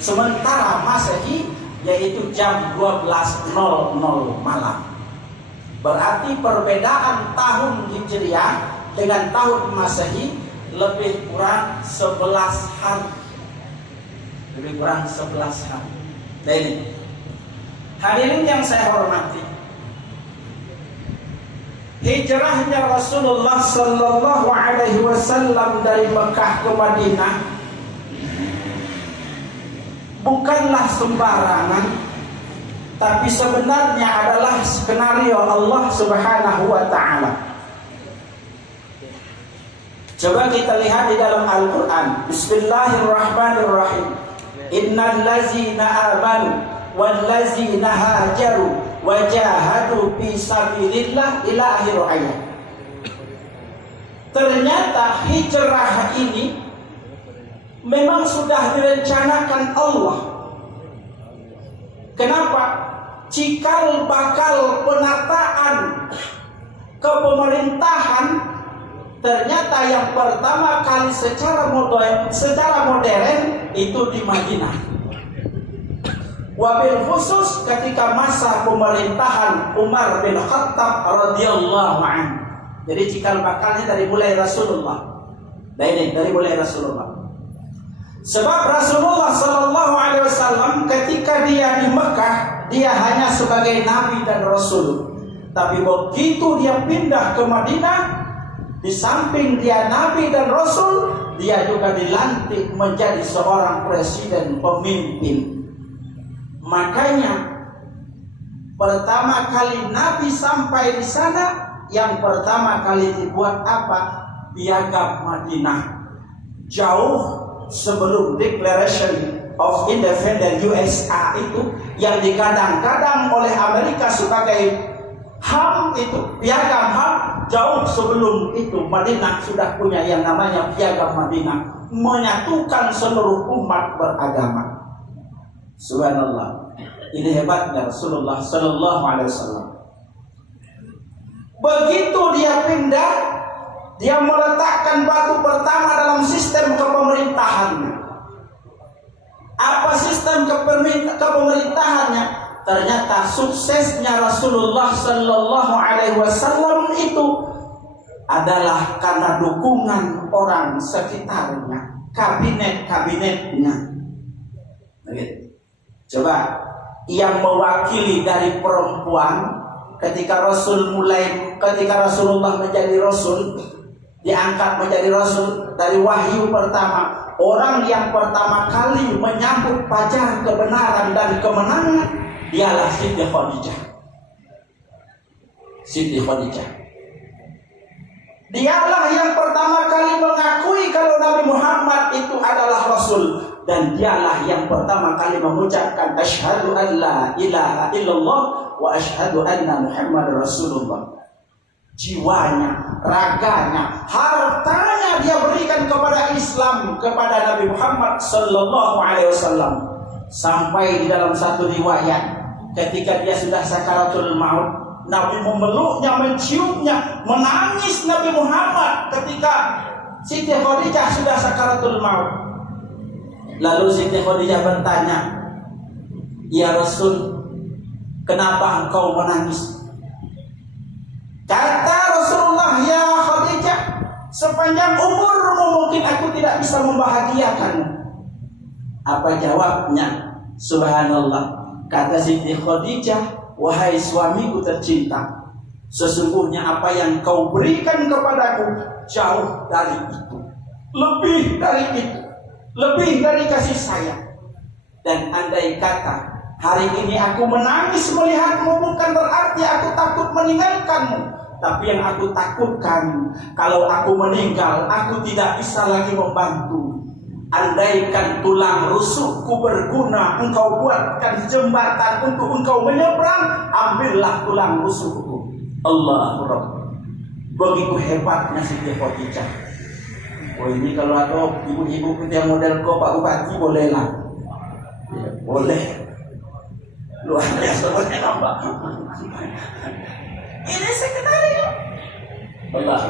Sementara Masehi yaitu jam 12.00 malam. Berarti perbedaan tahun Hijriah dengan tahun Masehi lebih kurang 11 hari. Lebih kurang 11 hari. Nah ini, hadirin yang saya hormati, hijrahnya Rasulullah Sallallahu Alaihi Wasallam dari Mekah ke Madinah bukanlah sembarangan, tapi sebenarnya adalah skenario Allah Subhanahu wa Ta'ala. Coba kita lihat di dalam Al-Quran. Bismillahirrahmanirrahim. Innal ladzina amanu wal ladzina hajaru wajahadu fi sabilillah ila akhir ayat. Ternyata hijrah ini memang sudah direncanakan Allah. Kenapa? Cikal bakal penataan kepemerintahan ternyata yang pertama kali secara modern itu di Madinah. Wabil khusus ketika masa pemerintahan Umar bin Khattab radhiyallahu anhu. Jadi cikal bakalnya dari mulai Rasulullah. Dari mulai Rasulullah. Sebab Rasulullah Sallallahu Alaihi Wasallam ketika dia di Mekah, dia hanya sebagai Nabi dan Rasul. Tapi begitu dia pindah ke Madinah, di samping dia Nabi dan Rasul, dia juga dilantik menjadi seorang presiden pemimpin. Makanya pertama kali Nabi sampai di sana, yang pertama kali dibuat apa? Piagam Madinah. Jauh sebelum Declaration of Independence USA itu, yang digadang-gadang oleh Amerika sebagai HAM itu, piagam HAM, jauh sebelum itu Madinah sudah punya yang namanya piagam Madinah, menyatukan seluruh umat beragama. Subhanallah. Ini hebatnya Rasulullah Sallallahu Alaihi Wasallam. Begitu dia pindah, dia meletakkan batu pertama dalam sistem kepemerintahannya. Apa sistem kepemerintahannya? Ternyata suksesnya Rasulullah Sallallahu Alaihi Wasallam itu adalah karena dukungan orang sekitarnya, kabinet-kabinetnya. Coba, yang mewakili dari perempuan ketika Rasulullah menjadi Rasul, diangkat menjadi Rasul dari wahyu pertama, orang yang pertama kali menyambut fajar kebenaran dan kemenangan dialah Siti Khadijah. Siti Khadijah. Dialah yang pertama kali mengakui kalau Nabi Muhammad itu adalah Rasul, dan dialah yang pertama kali mengucapkan asyhadu an la ilaha illallah wa asyhadu anna Muhammadar Rasulullah. Jiwanya, raganya, hartanya dia berikan kepada Islam, kepada Nabi Muhammad Sallallahu Alaihi Wasallam. Sampai di dalam satu riwayat, ketika dia sudah sakaratul maut, Nabi memeluknya, menciumnya, menangis Nabi Muhammad ketika Siti Khadijah sudah sakaratul maut. Lalu Siti Khadijah bertanya, "Ya Rasul, kenapa engkau menangis?" Kata Rasulullah, "Ya Khadijah, sepanjang umurmu mungkin aku tidak bisa membahagiakanmu." Apa jawabnya? Subhanallah. Kata Siti Khadijah, "Wahai suamiku tercinta, sesungguhnya apa yang kau berikan kepadaku jauh dari itu, lebih dari itu, lebih dari kasih sayang. Dan andai kata hari ini aku menangis melihatmu, bukan berarti aku takut meninggalkanmu, tapi yang aku takutkan kalau aku meninggal, aku tidak bisa lagi membantu. Andaikan tulang rusukku berguna, engkau buatkan jembatan untuk engkau menyeberang, ambillah tulang rusukku." Allahu Akbar. Begitu hebatnya Siti Khadijah. Oh, ini kalau ada ibu-ibu kita model kau Pak Bupati bolehlah. Ya, boleh. Luar biasa boleh nambah. Ini sekretaris. Allah.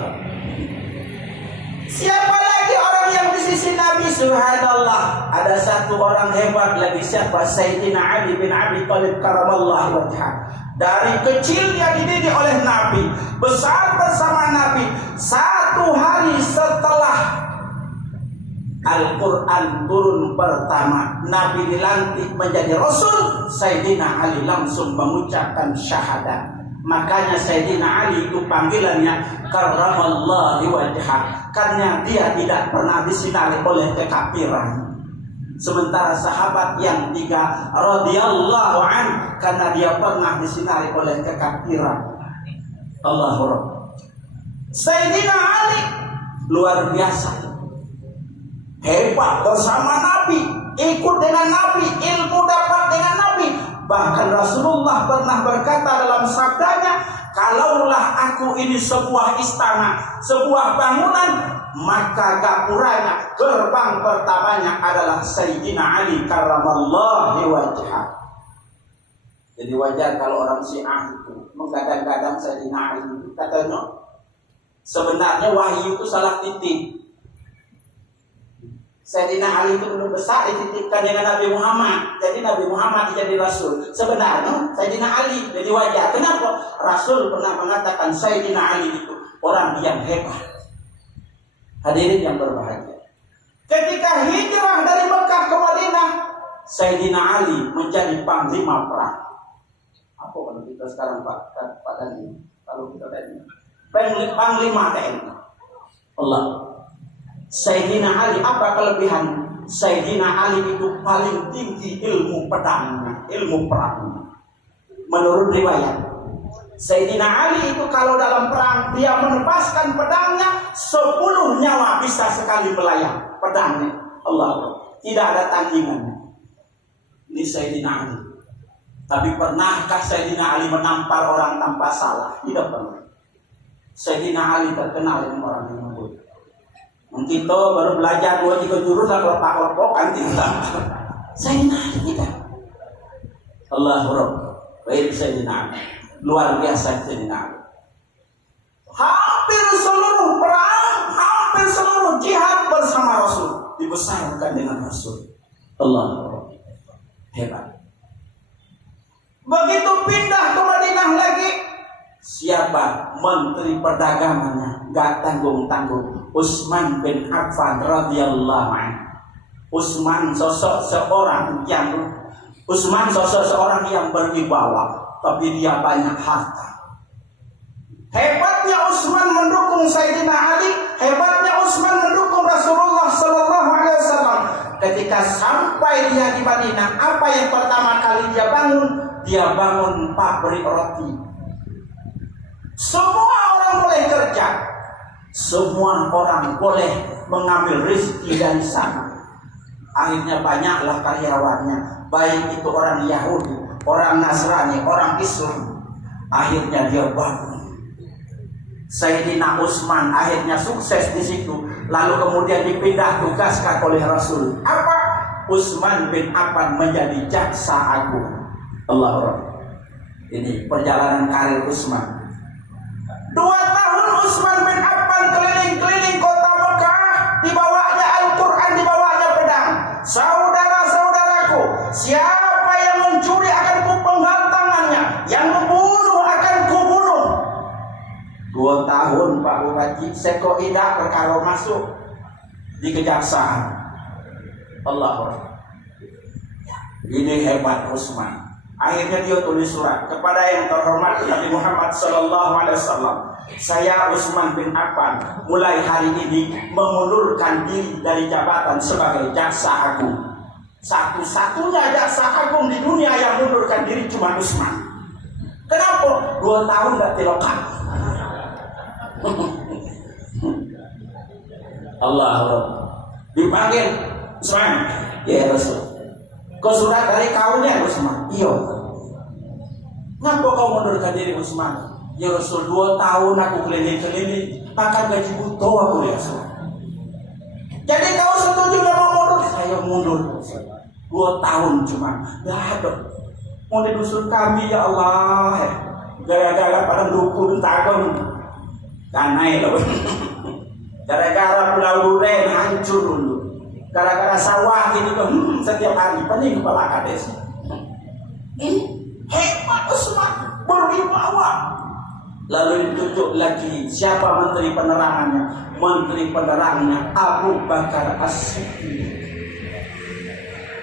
Siapa lagi orang yang di sisi Nabi? Subhanallah. Ada Ada satu orang hebat lagi, siapa? Sayyidina Ali bin Abi Thalib karamallahu wajhah. Dari kecil dia dididik oleh Nabi, besar bersama Nabi. Satu hari setelah Al-Quran turun pertama, Nabi dilantik menjadi Rasul, Sayyidina Ali langsung mengucapkan syahadat. Makanya Sayyidina Ali itu panggilannya karramallahu wajhah, karena dia tidak pernah disinari oleh kekafiran. Sementara sahabat yang tiga radhiyallahu an, karena dia pernah disinari oleh kekafiran. Allahu Akbar. Sayyidina Ali luar biasa, hebat bersama Nabi, ikut dengan Nabi, ilmu dapat dengan Nabi. Bahkan Rasulullah pernah berkata dalam sabdanya, kalaulah aku ini sebuah istana, sebuah bangunan, maka gapuranya, gerbang pertamanya adalah Sayyidina Ali karramallahu wajhah. Jadi wajar kalau orang Syiah itu menggadang-gadang Sayyidina Ali. Katanya sebenarnya wahyu itu salah titik. Sayyidina Ali itu belum besar dititipkan dengan Nabi Muhammad. Jadi Nabi Muhammad jadi Rasul. Sebenarnya Sayyidina Ali jadi wajar. Kenapa? Rasul pernah mengatakan Sayyidina Ali itu orang yang hebat. Hadirin yang berbahagia, ketika hijrah dari Mekah ke Madinah, Sayyidina Ali menjadi panglima perang. Apa kalau kita sekarang Pak Dani? Kalau kita tadi panglima TNI. Allah. Sayyidina Ali, apa kelebihan Sayyidina Ali itu? Paling tinggi ilmu pedangnya, ilmu perang. Menurut riwayat, Sayyidina Ali itu kalau dalam perang dia menepaskan pedangnya, 10 nyawa bisa sekali melayang pedangnya. Allah, tidak ada tandingannya. Ini Sayyidina Ali. Tapi pernahkah Sayyidina Ali menampar orang tanpa salah? Tidak pernah. Sayyidina Ali terkenal dengan orang yang lembut. Kita baru belajar 2-3 jurus lah lepak-lepokan kita. Sayyidina Ali tidak. Allahu Akbar. Baik Sayyidina Ali. Luar biasa Sayyidina Ali. Hampir seluruh perang, hampir seluruh jihad bersama Rasul, dibesarkan dengan Rasul. Allah hebat. Begitu pindah ke Madinah lagi, siapa menteri perdagangannya? Gak tanggung-tanggung, Utsman bin Affan radhiyallahu anhu. Utsman sosok seorang yang berwibawa, tapi dia banyak harta. Hebatnya Utsman mendukung Sayyidina Ali, hebatnya Utsman mendukung Rasulullah sallallahu alaihi wasallam. Ketika sampai dia di Madinah, apa yang pertama kali dia bangun? Dia bangun pabrik roti. Semua orang boleh kerja, semua orang boleh mengambil rezeki dari sana. Akhirnya banyaklah karyawannya, baik itu orang Yahudi, orang Nasrani, orang Islam. Akhirnya dia bangun. Sayyidina Utsman akhirnya sukses di situ. Lalu kemudian dipindah tugaskan oleh Rasul. Apa? Utsman bin Affan menjadi jaksa agung. Allah. Ini perjalanan karir Utsman. 2 tahun Utsman bin Affan keliling-keliling kota Mekah, dibawanya Al-Quran, dibawanya pedang. Saudara-saudaraku, siapa yang mencuri akan kupenggal tangannya, yang membunuh akan kubunuh. 2 tahun Pak Bupati, seko indah perkara masuk di kejaksaan. Allah. Ini hebat Utsman. Akhirnya dia tulis surat kepada yang terhormat Nabi Muhammad sallallahu alaihi wasallam. Saya Utsman bin Affan mulai hari ini mengundurkan diri dari jabatan sebagai jaksa agung. Satu-satunya jaksa agung di dunia yang mengundurkan diri cuma Utsman. Kenapa? 2 tahun enggak tilokan. Allah. Dipanggil Utsman, ya Rasul. Kau surat dari kaumnya Utsman. Iya. Ngapa kau mundurkan diri Utsman? Ya Rasul, 2 tahun aku keliling-keliling, makan gaji butuh aku ya Rasul. Jadi kau setuju dan mau mundur? Saya mundur. 2 tahun cuma. Ya ada. Mau di dusun kami ya Allah. Gara-gara pada dukun takon. Kanai loh. Gara-gara Pulau Duren hancur dulu. gara-gara sawah gitu kan, setiap hari pening kepala kades. Ini hebat Utsman, berwibawa. Lalu ditunjuk lagi siapa menteri penerangannya? Menteri penerangnya Abu Bakar As-Siddiq.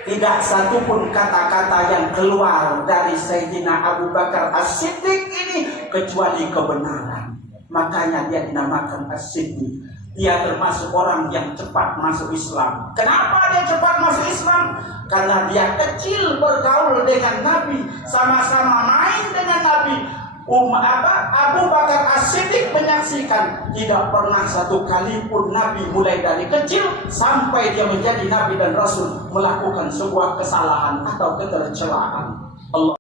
Tidak satu pun kata-kata yang keluar dari Sayyidina Abu Bakar As-Siddiq ini kecuali kebenaran. Makanya dia dinamakan As-Siddiq. Dia termasuk orang yang cepat masuk Islam. Kenapa dia cepat masuk Islam? Karena dia kecil bergaul dengan Nabi, sama-sama main dengan Nabi. Abu Bakar As-Siddiq menyaksikan tidak pernah satu kali pun Nabi mulai dari kecil sampai dia menjadi Nabi dan Rasul melakukan sebuah kesalahan atau ketercelaan. Allah